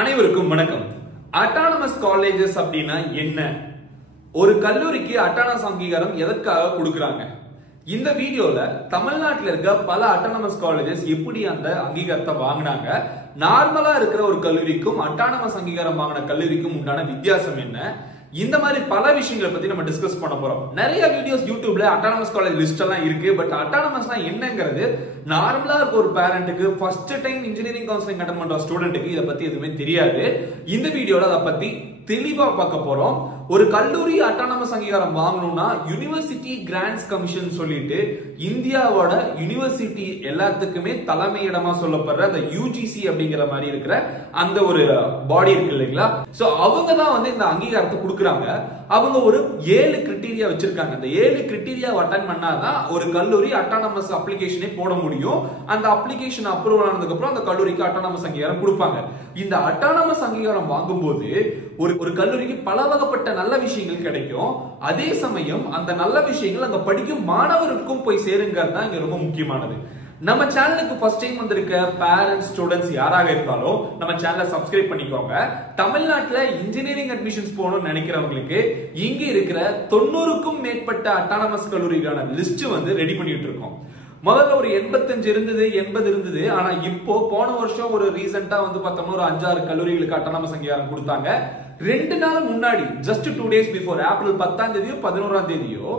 அனைவருக்கும் வணக்கம். Autonomous colleges அப்படின்னா என்ன? ஒரு கல்லூரிக்கு அட்டானமஸ் அங்கீகாரம் எதற்காக கொடுக்கறாங்க? இந்த வீடியோல தமிழ்நாட்டில் இருக்க பல அட்டானமஸ் காலேஜஸ் எப்படி அந்த அங்கீகாரத்தை வாங்கினாங்க, நார்மலா இருக்கிற ஒரு கல்லூரிக்கும் அட்டானமஸ் அங்கீகாரம் வாங்கின கல்லூரிக்கும் உண்டான வித்தியாசம் என்ன, இந்த மாதிரி பல விஷயங்களை பத்தி நம்ம டிஸ்கஸ் பண்ண போறோம். நிறைய வீடியோஸ் யூடியூப்ல அட்டானமஸ் காலேஜ் லிஸ்ட் எல்லாம் இருக்கு. பட் அட்டானமஸ்னா என்னங்கிறது நார்மலா இருக்க ஒரு பேரண்ட்டுக்கு, first time engineering counselling attend பண்ற ஸ்டூடெண்ட்டுக்கு இத பத்தி எதுவுமே தெரியாது. இந்த வீடியோல அத பத்தி தெளிவா பார்க்க போறோம். ஒரு கல்லூரி அட்டானமஸ் அங்கீகாரம் வாங்கணும்னா யுனிவர்சிட்டி கிராண்ட்ஸ் கமிஷன் சொல்லிட்டு இந்தியாவோட யுனிவர்சிட்டி எல்லாத்துக்குமே தலைமையிடமா சொல்லப்படுற அந்த யுஜிசி அப்படிங்கிற மாதிரி இருக்கிற அந்த ஒரு பாடி இருக்கு இல்லைங்களா? சோ அவங்க தான் வந்து இந்த அங்கீகாரத்தை கொடுக்கறாங்க. அவங்க ஒரு 7 கிரைட்டீரியா வச்சிருக்காங்க. அந்த 7 கிரைட்டீரியா அட்டெண்ட் பண்ணாதான் ஒரு கல்லூரி அட்டானமஸ் அப்ளிகேஷனே போட முடியும். அந்த அப்ளிகேஷன் அப்ரூவல் ஆனதுக்கு அப்புறம் அந்த கல்லூரிக்கு அட்டானமஸ் அங்கீகாரம் கொடுப்பாங்க. இந்த அட்டானமஸ் அங்கீகாரம் வாங்கும்போது ஒரு கல்லூரிக்கு பல வகைப்பட்ட நல்ல விஷயங்கள் கிடைக்கும். அதே சமயம் அந்த நல்ல விஷயங்கள் அங்க படிக்கும் மாணவருக்கும் போய் சேருங்கிறது தான் இங்க ரொம்ப முக்கியமானது. நம்ம சேனலுக்கு ஃபர்ஸ்ட் டைம் வந்திருக்க பேரண்ட்ஸ், ஸ்டூடெண்ட்ஸ் யாராக இருந்தாலும் நம்ம சேனலை சப்ஸ்கிரைப் பண்ணிக்கோங்க. தமிழ்நாட்டுல இன்ஜினியரிங் அட்மிஷன்ஸ் போகணும்னு நினைக்கிறவங்களுக்கு இங்க இருக்கிற 90க்கும் மேற்பட்ட அட்டானமஸ் கல்லூரிக்கான லிஸ்ட் வந்து ரெடி பண்ணிட்டு இருக்கோம். முதல்ல ஒரு 85 இருந்தது, 80 இருந்தது. ஆனா இப்போ போன வருஷம் ஒரு ரீசெண்டா வந்து பார்த்தோம்னா ஒரு 5-6 கல்லூரிகளுக்கு அட்டானமஸ் அங்கீகாரம் கொடுத்தாங்க. 2 நாள் முன்னாடி, ஜஸ்ட் 2 days பிஃபோர், ஏப்ரல் 10ஆம் தேதியோ 11ஆம் தேதியோ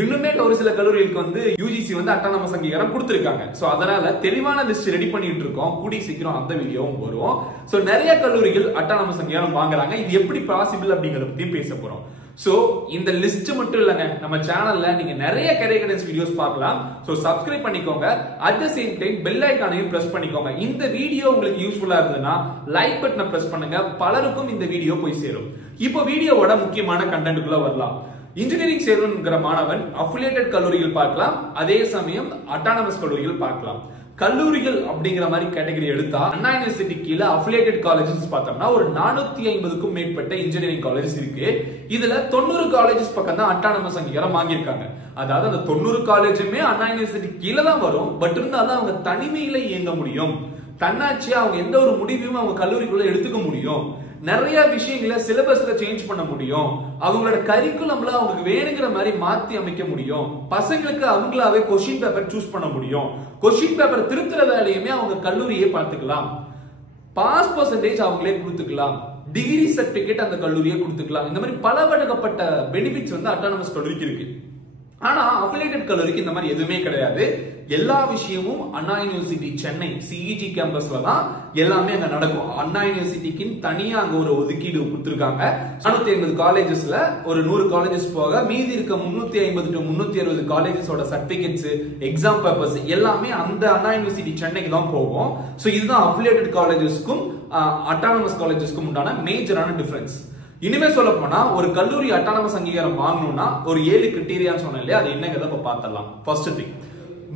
இன்னுமே ஒரு சில கல்லூரிகளுக்கு வந்து யுஜிசி வந்து அட்டானமஸ் அங்கீகாரம் கொடுத்திருக்காங்க. சோ அதனால தெளிவான லிஸ்ட் ரெடி பண்ணிட்டு இருக்கோம். கூடி சீக்கிரம் அந்த வீடியோவும் வரும். சோ நிறைய கல்லூரிகள் அட்டானமஸ் அங்கீகாரம் வாங்குறாங்க. இது எப்படி பாசிபிள் அப்படிங்கறத பத்தி பேச போறோம். சோ இந்த லிஸ்ட் மட்டும் இல்லங்க, நம்ம சேனல்ல நீங்க நிறைய கரியர் கைடன்ஸ் வீடியோஸ் பார்க்கலாம். சோ சப்ஸ்கிரைப் பண்ணிக்கோங்க. At the same time bell ஐகானையும் பிரஸ் பண்ணிக்கோங்க. இந்த வீடியோ உங்களுக்கு யூஸ்ஃபுல்லா இருந்ததுன்னா லைக் பட்டனை பிரஸ் பண்ணுங்க. பலருக்கும் இந்த வீடியோ போய் சேரும். இப்போ வீடியோவோட முக்கியமான கண்டென்ட்குள்ள வரலாம். இன்ஜினியரிங் சேரணுங்கிற மாணவன் அஃபிலியேட்டட் கல்லூரிகள் பார்க்கலாம், அதே சமயம் அட்டானமஸ் கல்லூரிகள் பார்க்கலாம். கல்லூரிகள் அப்படிங்கிற மாதிரி கேட்டகரி எடுத்தா அண்ணா யூனிவர்சிட்டி கீழே அஃபிலியேட்டட் காலேஜஸ் பார்த்தோம்னா ஒரு 450க்கும் மேற்பட்ட இன்ஜினியரிங் காலேஜஸ் இருக்கு. இதுல 90 காலேஜஸ் பக்கம் தான் அட்டானமஸ் அங்கீகாரம் வாங்கியிருக்காங்க. அதாவது அந்த 90 காலேஜுமே அண்ணா யூனிவர்சிட்டி கீழே தான் வரும். பட் இருந்தாலும் அவங்க தனிமையில இயங்க முடியும், தன்னாட்சியா அவங்க எந்த ஒரு முடிவையும் அவங்க கல்லூரிக்குள்ள எடுத்துக்க முடியும். நிறைய விஷயங்களை சிலபஸ்ல சேஞ்ச் பண்ண முடியும். அவங்களோட கரிக்குலம்ல அவங்களுக்கு வேணுங்கிற மாதிரி மாத்தி அமைக்க முடியும். பசங்களுக்கு அவங்களாவே கொஸ்டின் பேப்பர் சூஸ் பண்ண முடியும். கொஸ்டின் பேப்பர் திருத்துற வேலையுமே அவங்க கல்லூரியே பார்த்துக்கலாம். பாஸ் பர்சன்டேஜ் அவங்களே கொடுத்துக்கலாம். டிகிரி சர்டிபிகேட் அந்த கல்லூரியே கொடுத்துக்கலாம். இந்த மாதிரி பல வகைப்பட்ட பெனிஃபிட்ஸ் வந்து அட்டானமஸ் கல்லூரிக்கு இருக்கு. ஆனா அஃபிலியேட்டட் கல்லூரிக்கு இந்த மாதிரி எதுவுமே கிடையாது. எல்லா விஷயமும் அண்ணா யூனிவர்சிட்டி சென்னை சிஇஜி கேம்பஸ்ல தான் எல்லாமே அங்க நடக்கும். அண்ணா யூனிவர்சிட்டிக்கு தனியா அங்க ஒரு ஒதுக்கீடு கொடுத்திருக்காங்க. 450 காலேஜஸ்ல ஒரு 100 காலேஜஸ் போக மீதி இருக்க 350 to 360 காலேஜஸோட சர்டிபிகேட்ஸ், எக்ஸாம் பேப்பர்ஸ் எல்லாமே அந்த அண்ணா யூனிவர்சிட்டி சென்னைக்கு தான் போகும். சோ இதுதான் அஃபிலியேட்டட் காலேஜஸ்க்கும் அட்டானமஸ் காலேஜஸ்க்கும் உண்டான மேஜரான டிஃபரன்ஸ். இனிமே சொல்ல போனா ஒரு கல்லூரி அட்டானமஸ் அங்கீகாரம் வாங்கணும்னா ஒரு 7 கிரைட்டீரியான்னு சொன்னேன் இல்லையா, அது என்னங்கிறத இப்ப பார்த்தலாம். ஃபர்ஸ்ட் திங்,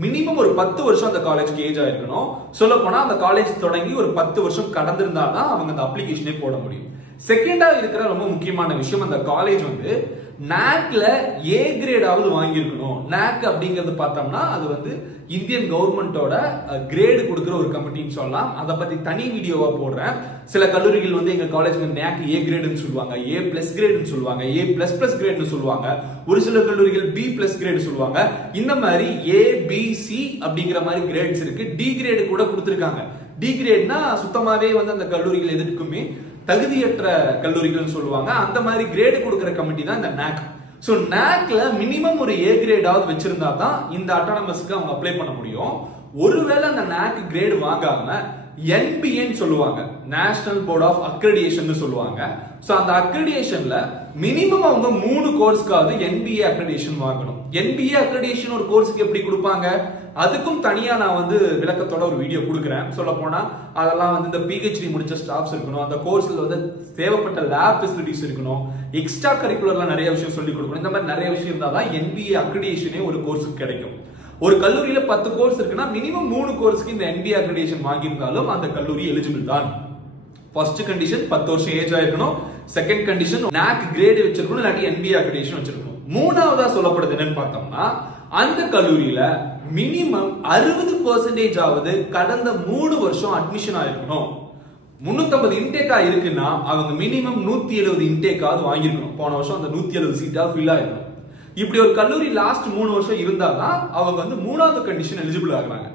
மினிமம் ஒரு 10 வருஷம் அந்த காலேஜ்க்கு ஏஜ் ஆயிருக்கணும். சொல்ல போனா அந்த காலேஜ் தொடங்கி ஒரு 10 வருஷம் கடந்திருந்தா தான் அவங்க அந்த அப்ளிகேஷனே போட முடியும். செகண்டா இருக்கிற ரொம்ப முக்கியமான விஷயம், அந்த காலேஜ் வந்து நாக்ல ஏ கிரேடாவது வாங்கியிருக்கணும். நாக் அப்படிங்கிறது பார்த்தோம்னா அது வந்து இந்தியன் கவர்மெண்டோட கிரேடு கொடுக்குற ஒரு கமிட்டின்னு சொல்லலாம். அதை பத்தி தனி வீடியோவா போடுறேன். சில கல்லூரிகள் வந்து எங்க காலேஜ்ல நாக் ஏ கிரேடுன்னு சொல்லுவாங்க, ஏ பிளஸ் கிரேடுன்னு சொல்லுவாங்க, ஏ பிளஸ் பிளஸ் கிரேடுன்னு சொல்லுவாங்க. ஒரு சில கல்லூரிகள் பி பிளஸ் கிரேடு சொல்லுவாங்க. இந்த மாதிரி ஏ பி சி அப்படிங்கிற மாதிரி கிரேட்ஸ் இருக்கு. டி கிரேடு கூட கொடுத்திருக்காங்க. டி கிரேட்னா சுத்தமாவே வந்து அந்த கல்லூரிகள் எதுக்குமே தகுதியற்ற கல்லூரிகள் சொல்லுவாங்க. அந்த மாதிரி கிரேடு கொடுக்கிற கமிட்டி தான் இந்த நாக். சோ நாக்ல மினிமம் ஒரு ஏ கிரேடாவது வச்சிருந்தா தான் இந்த அட்டானமஸ்க்கு அவங்க அப்ளை பண்ண முடியும். ஒருவேளை அந்த நாக் கிரேடு வாங்காம என்பிஏன்னு சொல்லுவாங்க, நேஷனல் போர்ட் ஆஃப் அக்ரெடிடேஷன் சொல்லுவாங்க. சோ அந்த அக்ரெடிடேஷன்ல மினிமம் அவங்க 3 கோர்ஸ்க்காவது என்பிஏ அக்ரெடிடேஷன் வாங்கணும். என்பிஏ அக்ரெடிடேஷன் ஒரு கோர்ஸ்க்கு எப்படி கொடுப்பாங்க, அதுக்கும் தனியா நான் வந்து விளக்கத்தோட ஒரு வீடியோ கொடுக்குறேன். சொல்ல போனா அதெல்லாம் வந்து இந்த பிஹெச்டி முடிச்ச ஸ்டாஃப்ஸ் இருக்கணும், அந்த கோர்ஸ்ல வந்து தேவைப்பட்ட லேப் ஃபெசிலிட்டிஸ் இருக்கணும், எக்ஸ்ட்ரா கரிக்குலர்ல நிறைய விஷயம் சொல்லி கொடுக்கணும். இந்த மாதிரி நிறைய விஷயம் இருந்தாதான் என்பிஏ அக்ரெடிடேஷனே ஒரு கோர்ஸுக்கு கிடைக்கும். ஒரு கல்லூரியில 10 கோர்ஸ் இருக்குன்னா மினிமம் 3 கோர்ஸ்க்கு இந்த என்பிஏ அக்ரெடிடேஷன் வாங்கியிருந்தாலும் அந்த கல்லூரி எலிஜிபிள் தான். ஃபர்ஸ்ட் கண்டிஷன் 10 வருஷம் ஏஜ் ஆயிருக்கணும். செகண்ட் கண்டிஷன் நாக் கிரேட் வச்சிருக்கணும், இல்லாட்டி என்பிஏ அக்ரெடிடேஷன் வச்சிருக்கணும். மூணாவதா சொல்லப்படுது என்னன்னு பார்த்தோம்னா அந்த கல்லூரியில மினிமம் 60% ஆவது கடந்த 3 வருஷம் அட்மிஷன் ஆயிருக்கணும். 350 இன்டேக்கா இருக்குன்னா அவங்க மினிமம் 170 இன்டேக்காவது வாங்கியிருக்கணும். போன வருஷம் அந்த 170 சீட்டா ஃபில் ஆயிருக்கும். இப்படி ஒரு கல்லூரி லாஸ்ட் 3 வருஷம் இருந்தாதான் அவங்க வந்து 3வது கண்டிஷன் எலிஜிபிள் ஆகுறாங்க.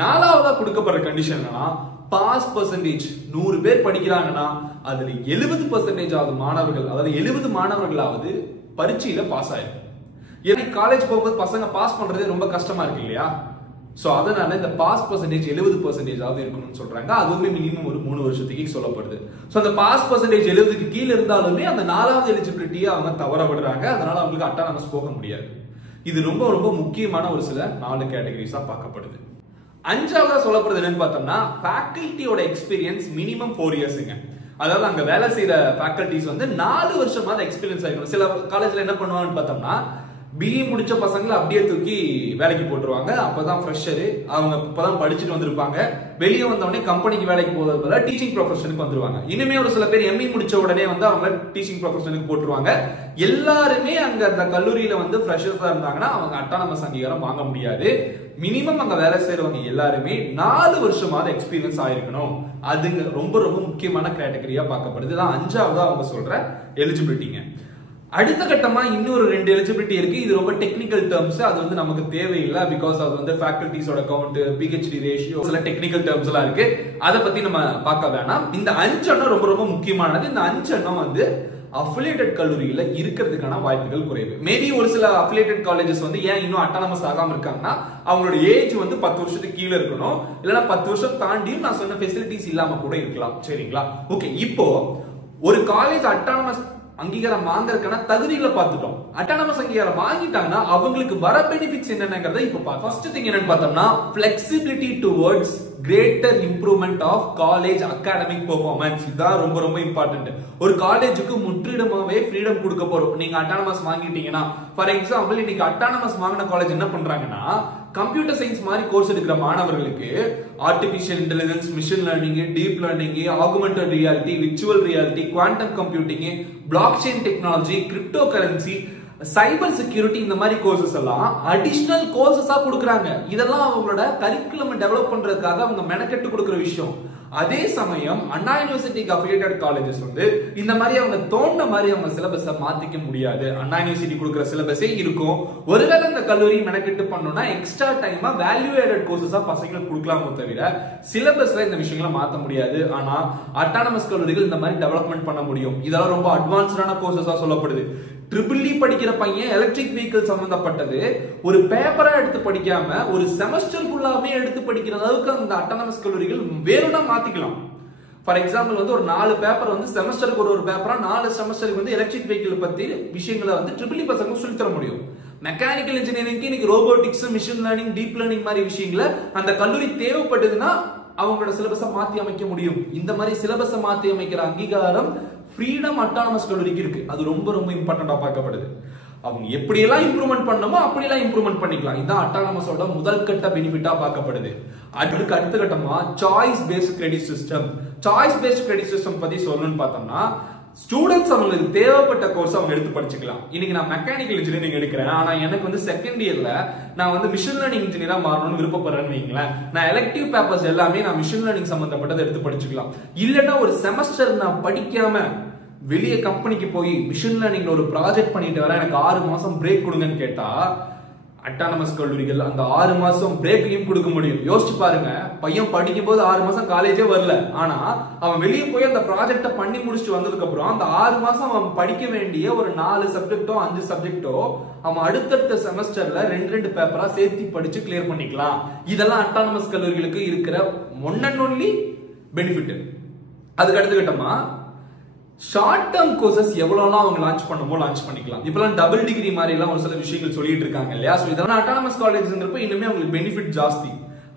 4வதா கொடுக்கப்படுற கண்டிஷன் என்னன்னா பாஸ் பர்சன்டேஜ். 100 பேர் படிக்கிறாங்கன்னா அதுல 70% ஆவது மாணவர்கள், அதாவது 70 மாணவர்களாவது பரீட்சையில பாஸ் ஆயிடும். ஏன்னா காலேஜ் போகும்போது பசங்க பாஸ் பண்றதே ரொம்ப கஷ்டமா இருக்கு இல்லையா? சோ அதனால இந்த பாஸ் பர்சன்டேஜ் 70% ஆவது இருக்கணும்னு சொல்றாங்க. அதுவுமே மினிமம் ஒரு 3 வருஷத்துக்கு சொல்லப்படுது. சோ அந்த பாஸ் பர்சன்டேஜ் 70க்கு கீழ இருந்தாலுமே அந்த 4வது எலிஜிபிலிட்டியை அவங்க தவற விடுறாங்க. அதனால அவங்களுக்கு அட்டானமஸ் போக முடியாது. இது ரொம்ப ரொம்ப முக்கியமான ஒரு சில 4 கேட்டகரிஸா பார்க்கப்படுது. 5வதா சொல்லப்படுறது என்னன்னு பார்த்தோம்னா ஃபேக்கல்ட்டியோட எக்ஸ்பீரியன்ஸ் மினிமம் 4 இயர்ஸ்ங்க. அதாவது அங்க வேலை செய்யற ஃபேக்கல்டிஸ் வந்து 4 வருஷமாவது எக்ஸ்பீரியன்ஸ் ஆகிக்கணும். சில காலேஜ்ல என்ன பண்ணுவாங்கன்னு பார்த்தோம்னா பிஇ முடிச்ச பசங்களை அப்படியே தூக்கி வேலைக்கு போட்டுருவாங்க. அப்பதான் ஃப்ரெஷரு, அவங்க இப்பதான் படிச்சுட்டு வந்திருப்பாங்க. வெளியே வந்தவொடனே கம்பெனிக்கு வேலைக்கு போறது போல டீச்சிங் ப்ரொஃபஷனுக்கு வந்துருவாங்க. இனிமே ஒரு சில பேர் எம்இ முடிச்ச உடனே வந்து அவங்க டீச்சிங் ப்ரொஃபஷனுக்கு போட்டுருவாங்க. எல்லாருமே அங்க அந்த கல்லூரியில வந்து ஃப்ரெஷர்ஸா இருந்தாங்கன்னா அவங்க அட்டானமஸ் அங்கீகாரம் வாங்க முடியாது. மினிமம் அங்க வேலை செய்யறவங்க எல்லாருமே 4 வருஷமாவது எக்ஸ்பீரியன்ஸ் ஆயிருக்கணும். அதுங்க ரொம்ப ரொம்ப முக்கியமான கேட்டகரியா பார்க்கப்படுது. இதான் 5வதா அவங்க சொல்ற எலிஜிபிலிட்டிங்க. அடுத்த கட்டமா இன்னொரு 2 எலிஜிபிலிட்டி இருக்கு. இது ரொம்ப டெக்னிக்கல் டேர்ம்ஸ். அது வந்து நமக்கு தேவையில்லை. பிகாஸ் அது வந்து ஃபேக்கல்டிஸோட கவுண்ட், பிஹெச்டி ரேஷியோ, சில டெக்னிக்கல் டேர்ம்ஸ் எல்லாம் இருக்கு. அதை பத்தி நம்ம பார்க்க வேணாம். இந்த 5 எண்ணம் ரொம்ப ரொம்ப முக்கியமானது. இந்த 5 எண்ணம் வந்து அஃபிலியேட்டட் கல்லூரியில இருக்கிறதுக்கான வாய்ப்புகள் குறைவு. மேபி ஒரு சில அஃபிலியேட்டட் காலேஜஸ் வந்து ஏன் இன்னும் அட்டானமஸ் ஆகாம இருக்காங்கன்னா அவங்களோட ஏஜ் வந்து 10 வருஷத்துக்கு கீழே இருக்கணும். இல்லைன்னா 10 வருஷம் தாண்டியும் நான் சொன்ன ஃபெசிலிட்டிஸ் இல்லாம கூட இருக்கலாம். சரிங்களா? ஓகே, இப்போ ஒரு காலேஜ் அட்டானமஸ் அங்கீகாரம் வாங்கறதுக்கான தகுதிகளை பார்த்துட்டோம். அட்டானமஸ் அங்கீகாரம் வாங்கிட்டாங்கன்னா அவங்களுக்கு வர பெனிஃபிட்ஸ் என்னங்கறத இப்ப பார்ப்போம். ஃபர்ஸ்ட் திங் என்னன்னு பார்த்தோம்னா flexibility towards greater improvement of college academic performance. இதான் ரொம்ப ரொம்ப இம்பார்ட்டன்ட். ஒரு காலேஜுக்கு முற்றிலுமாவே ஃப்ரீடம் கொடுக்க போறோம். நீங்க அட்டானமஸ் வாங்கிட்டீங்கன்னா, ஃபார் எக்ஸாம்பிள் இன்னைக்கு அட்டானமஸ் வாங்கின காலேஜ் என்ன பண்றாங்கன்னா கம்ப்யூட்டர் சயின்ஸ் மாதிரி கோர்ஸ் எடுக்கிற மாணவர்களுக்கு artificial intelligence, machine learning, deep learning, augmented reality, virtual reality, quantum computing, blockchain technology, cryptocurrency, cyber security, இந்த மாதிரி கோர்சஸ் எல்லாம் அடிஷனல் கோர்சஸா கொடுக்குறாங்க. இதெல்லாம் அவங்களோட கரிக்குலம் டெவலப் பண்றதுக்காக அவங்க மெனக்கெட்டு கொடுக்குற விஷயம். அதே சமயம் அண்ணா யூனிவர்சிட்டிக்கு அஃபிலியேட்டட் காலேஜஸ் வந்து இந்த மாதிரி அவங்க தோன்ற மாதிரி அவங்க சிலபஸை மாத்திக்க முடியாது. அண்ணா யூனிவர்சிட்டி கொடுக்குற சிலபஸே இருக்கும். ஒருவேளை இந்த கல்லூரி மெனக்கெட்டு பண்ணணும்னா எக்ஸ்ட்ரா டைமா வேல்யூ ஆடட் கோர்சஸா பசங்களுக்கு கொடுக்கலாமோ தவிர சிலபஸ்ல இந்த விஷயங்களை மாத்த முடியாது. ஆனா அட்டானமஸ் கல்லூரிகள் இந்த மாதிரி டெவலப்மெண்ட் பண்ண முடியும். இதெல்லாம் ரொம்ப அட்வான்ஸ்டான கோர்சஸா சொல்லப்படுது. ட்ரிபிள் இ படிக்கிற பையன் எலக்ட்ரிக் வெஹிக்கிள் சம்பந்தப்பட்டது ஒரு பேப்பரா எடுத்து படிக்காம ஒரு செமஸ்டர் ஃபுல்லாவே எடுத்து படிக்கிற அளவுக்கு அந்த அட்டானமஸ் கல்லூரிகள் வேணும்னா மாத்திக்கலாம். ஃபார் எக்ஸாம்பிள் வந்து ஒரு 4 பேப்பர் வந்து செமஸ்டருக்கு ஒரு பேப்பரா 4 செமஸ்டருக்கு வந்து எலக்ட்ரிக் வெஹிக்கிள் பத்தி விஷயங்களை வந்து ட்ரிபிள் இ பசங்க சொல்லி தர முடியும். மெக்கானிக்கல் இன்ஜினியரிங்க்கு இன்னைக்கு robotics, machine learning, deep learning மாதிரி விஷயங்களை அந்த கல்லூரி தேவைப்படுதுன்னா அவங்களோட சிலபஸை மாத்தி அமைக்க முடியும். இந்த மாதிரி சிலபஸை மாத்தி அமைக்கிற அங்கீகாரம் ஃப்ரீடம் அட்டானமஸ் கல்லூரிக்கு இருக்கு. அது ரொம்ப ரொம்ப இம்பார்ட்டண்டா பார்க்கப்படுது. அவங்க எப்படியெல்லாம் இம்ப்ரூவ்மெண்ட் பண்ணணுமோ அப்படியெல்லாம் இம்ப்ரூவ்மெண்ட் பண்ணிக்கலாம். இதுதான் அட்டானமஸோட முதல் கட்ட பெனிஃபிட்டா பார்க்கப்படுது. அதுக்கு அடுத்த கட்டமா choice based credit system. Choice based credit system பத்தி சொல்லணும்னு பார்த்தோம்னா ஸ்டூடெண்ட்ஸ் அவங்களுக்கு தேவைப்பட்ட கோர்ஸ் அவங்க எடுத்து படிச்சுக்கலாம். இன்னைக்கு நான் மெக்கானிக்கல் இன்ஜினியரிங் எடுக்கிறேன். ஆனா எனக்கு வந்து செகண்ட் இயர்ல நான் வந்து மிஷின் லேர்னிங் இன்ஜினியரா மாறணும்னு விருப்பப்படுறேன்னு வைங்களேன். நான் எலெக்டிவ் பேப்பர்ஸ் எல்லாமே நான் மிஷின் லேர்னிங் சம்பந்தப்பட்டதை எடுத்து படிச்சுக்கலாம். இல்லைன்னா ஒரு செமஸ்டர் நான் படிக்காம வெளியே கம்பெனிக்கு போய் மிஷின் லேர்னிங்ல ஒரு ப்ராஜெக்ட் பண்ணிட்டு வரேன், எனக்கு 6 மாசம் பிரேக் கொடுங்கன்னு கேட்டா அட்டானமஸ் கல்லூரிகள் அந்த 6 மாசம் பிரேக்கையும் கொடுக்க முடியும். யோசிச்சு பாருங்க, பையன் படிக்கும் போது 6 மாசம் காலேஜே வரல. ஆனா அவன் வெளியே போய் அந்த ப்ராஜெக்ட பண்ணி முடிச்சுட்டு வந்ததுக்கு அப்புறம் அந்த 6 மாசம் அவன் படிக்க வேண்டிய ஒரு 4 சப்ஜெக்டோ 5 சப்ஜெக்டோ அவன் அடுத்தடுத்த செமஸ்டர்ல 2 பேப்பரா சேர்த்து படிச்சு கிளியர் பண்ணிக்கலாம். இதெல்லாம் அட்டானமஸ் கல்லூரிகளுக்கு இருக்கிற ஒன் அண்ட் ஒன்லி பெனிஃபிட். அதுக்கு அடுத்த கட்டமா ஷார்ட் டேர்ம் கோர்சஸ் எவ்வளவுலாம் அவங்க லான்ச் பண்ணுமோ லான்ச் பண்ணிக்கலாம். இப்பெல்லாம் டபுள் டிகிரி மாதிரி எல்லாம் ஒரு சில விஷயங்கள் சொல்லிட்டு இருக்காங்க இல்லையா? சோ இதெல்லாம் அட்டானமஸ் காலேஜ்ங்கிறப்ப இன்னுமே உங்களுக்கு பெனிஃபிட் ஜாஸ்தி.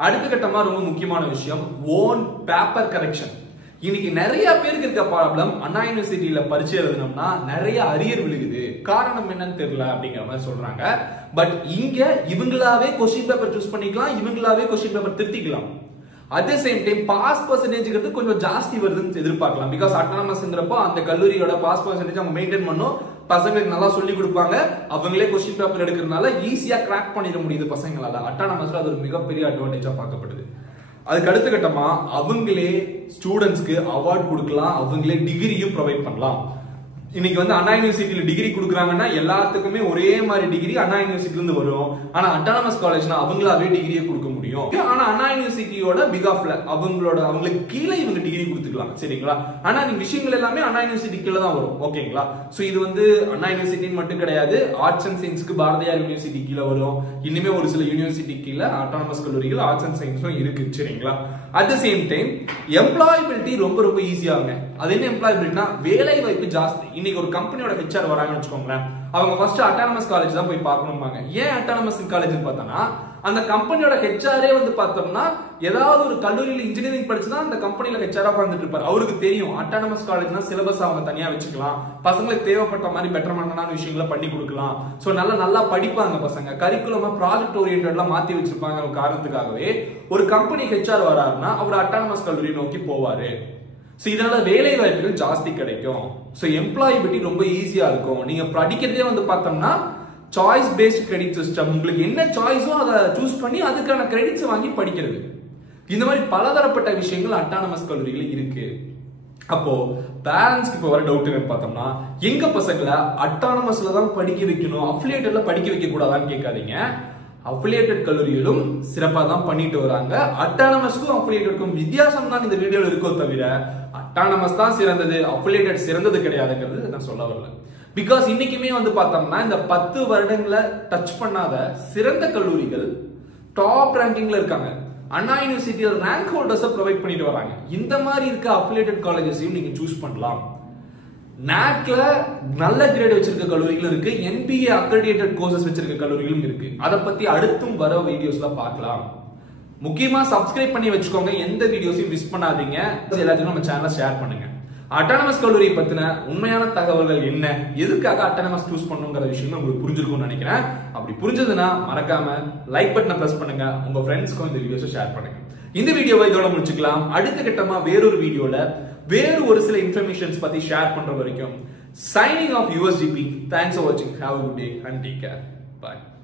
அடுத்த கட்டமா ரொம்ப முக்கியமான விஷயம் ஓன் பேப்பர் கரெக்ஷன். இன்னைக்கு நிறைய பேருக்கு இருக்க ப்ராப்ளம், அண்ணா யூனிவர்சிட்டியில பரீட்சை எழுதணும்னா நிறைய அரியர் விழுகுது, காரணம் என்னன்னு தெரியல அப்படிங்கிற மாதிரி சொல்றாங்க. பட் இங்க இவங்களாவே கொஸ்டின் பேப்பர் சூஸ் பண்ணிக்கலாம், இவங்களாவே கொஸ்டின் பேப்பர் திருத்திக்கலாம். At the same time pass பர்சன்டேஜ்ங்கிறது கொஞ்சம் ஜாஸ்தி வருதுன்னு எதிர்பார்க்கலாம். பிகாஸ் அட்டானமஸ்ங்கிறப்போ அந்த கல்லூரியோட பாஸ் பர்சன்டேஜ் அவங்க மெயின்டைன் பண்ணும், பசங்களுக்கு நல்லா சொல்லி கொடுப்பாங்க, அவங்களே கொஸ்டின் பேப்பர் எடுக்கிறதுனால ஈஸியா கிராக் பண்ணிட முடியுது பசங்களால. அட்டானமஸ்ல அது ஒரு மிகப்பெரிய அட்வான்டேஜா பார்க்கப்படுது. அதுக்கு அடுத்த கட்டமா அவங்களே ஸ்டூடெண்ட்ஸ்க்கு அவார்ட் கொடுக்கலாம், அவங்களே டிகிரியும் ப்ரொவைட் பண்ணலாம். இன்னைக்கு வந்து அண்ணா யூனிவர்சிட்டியில டிகிரி கொடுக்குறாங்கன்னா எல்லாத்துக்குமே ஒரே மாதிரி டிகிரி அண்ணா யூனிவர்சிட்டில இருந்து வரும். ஆனா அட்டானமஸ் காலேஜ்னா அவங்களாவே டிகிரியை கொடுக்க முடியும். ஆனா அண்ணா யூனிவர்சிட்டியோட பிக் ஆஃப்ல அவங்களுக்கு கீழே இவங்க டிகிரி கொடுத்துக்கலாம். சரிங்களா? ஆனா இந்த விஷயங்கள் எல்லாமே அண்ணா யூனிவர்சிட்டி கீழே தான் வரும். ஓகேங்களா? சோ இது வந்து அண்ணா யூனிவர்சிட்டின்னு மட்டும் கிடையாது, ஆர்ட்ஸ் அண்ட் சயின்ஸ்க்கு பாரதியார் யூனிவர்சிட்டி கீழே வரும். இனிமே ஒரு சில யூனிவர்சிட்டி கீழே அட்டானமஸ் கல்லூரிகள் ஆர்ட்ஸ் அண்ட் சயின்ஸும் இருக்கு. சரிங்களா? At the same time employability ரொம்ப ரொம்ப ஈஸியாகுங்க. அது என்ன எம்ப்ளாயபிலிட்டினா வேலை வாய்ப்பு ஜாஸ்தி. இன்னைக்கு ஒரு கம்பெனியோட ஹெச்ஆர் வராங்கன்னு வச்சுக்கோங்களேன், அவங்க ஃபர்ஸ்ட் அட்டானமஸ் காலேஜ் தான் போய் பார்க்கணும்பாங்க. ஏன் அட்டானமஸ் காலேஜ்னு பார்த்தோம்னா அந்த கம்பெனியோட ஹெச்ஆரே வந்து பார்த்தோம்னா ஏதாவது ஒரு கல்லூரியில் இன்ஜினியரிங் படிச்சுதான் அந்த கம்பெனியில ஹெச்ஆரா உட்கார்ந்துட்டு இருப்பாரு. அவருக்கு தெரியும் அட்டானமஸ் காலேஜ்னா சிலபஸ் அவங்க தனியா வச்சுக்கலாம், பசங்களுக்கு தேவைப்பட்ட மாதிரி பெட்டர்மெண்டான விஷயங்களை பண்ணி கொடுக்கலாம். சோ நல்லா படிப்பாங்க பசங்க, கரிக்குலமா ப்ராஜெக்ட் ஓரியன்டா மாத்தி வச்சிருப்பாங்க. காரணத்துக்காகவே ஒரு கம்பெனி ஹெச்ஆர் வராருன்னா அவர் அட்டானமஸ் கல்லூரி நோக்கி போவாரு. சோ இதனால வேலை வாய்ப்புகள் ஜாஸ்தி கிடைக்கும். சோ எம்ப்ளாயபிலிட்டி ரொம்ப ஈஸியா இருக்கும். நீங்க படிக்கிறதே வந்து பார்த்தோம்னா சாய்ஸ் பேஸ்ட் கிரெடிட் சிஸ்டம். உங்களுக்கு என்ன சாய்ஸோ அதை சூஸ் பண்ணி அதுக்கான கிரெடிட்ஸ் வாங்கி படிக்கிறது. இந்த மாதிரி பலதரப்பட்ட விஷயங்கள் அட்டானமஸ் கல்லூரிகள் இருக்கு. அப்போ பேரண்ட்ஸ்க்கு இப்போ வர டவுட் என்ன பார்த்தோம்னா, எங்க பசங்களை அட்டானமஸ்ல தான் படிக்க வைக்கணும், அஃபிலியேட்டட்ல படிக்க வைக்க கூடாதான்னு கேட்காதீங்க. அஃபிலியேட்டட் கல்லூரிகளும் சிறப்பா தான் பண்ணிட்டு வராங்க. அட்டானமஸ்க்கும் அஃபிலியேட்டடுக்கும் வித்தியாசம் தான் இந்த வீடியோல இருக்கோ தவிர அட்டானமஸ் தான் சிறந்தது, அஃபிலியேட்டட் சிறந்தது கிடையாதுங்கிறது நான் சொல்ல வரல. பிகாஸ் இன்னைக்குமே வந்து பார்த்தோம்னா இந்த 10 வருடங்களை டச் பண்ணாத சிறந்த கல்லூரிகள் டாப் ரேங்கிங்ல இருக்காங்க. அண்ணா யூனிவர்சிட்டியில் ரேங்க் ஹோல்டர்ஸ் ப்ரொவைட் பண்ணிட்டு வராங்க. இந்த மாதிரி இருக்க அஃபிலியேட்டட் காலேஜஸையும் நீங்க சூஸ் பண்ணலாம். நாக்ல நல்ல கிரேட் வச்சிருக்க கல்லூரிகளும் இருக்கு, என்பிஏ அக்ரெடிட்டட் கோர்சஸ் வச்சிருக்க கல்லூரிகளும் இருக்கு. அதை பத்தி அடுத்தும் வர வீடியோஸ்ல பார்க்கலாம். முக்கியமா சப்ஸ்கிரைப் பண்ணி வச்சுக்கோங்க, எந்த வீடியோஸையும் மிஸ் பண்ணாதீங்க. எல்லாத்துக்கும் நம்ம சேனலை ஷேர் பண்ணுங்க. அட்டானமஸ் கல்லூரியை பத்தின உண்மையான தகவல்கள் என்ன, எதுக்காக அட்டானமஸ் சூஸ் பண்ணுங்கிற விஷயம் உங்களுக்கு புரிஞ்சிருக்கும்னு நினைக்கிறேன். அப்படி புரிஞ்சதுன்னா மறக்காம லைக் பட்டனை பிரஸ் பண்ணுங்க, உங்க ஃப்ரெண்ட்ஸ்க்கும் இந்த வீடியோஸை ஷேர் பண்ணுங்க. இந்த வீடியோவை இதோட முடிச்சுக்கலாம். அடுத்த கட்டமா வேறொரு வீடியோல வேறு ஒரு சில இன்ஃபர்மேஷன்ஸ் பத்தி ஷேர் பண்ற வரைக்கும் signing off USGP. Thanks for watching. Have a good day and take care. Bye.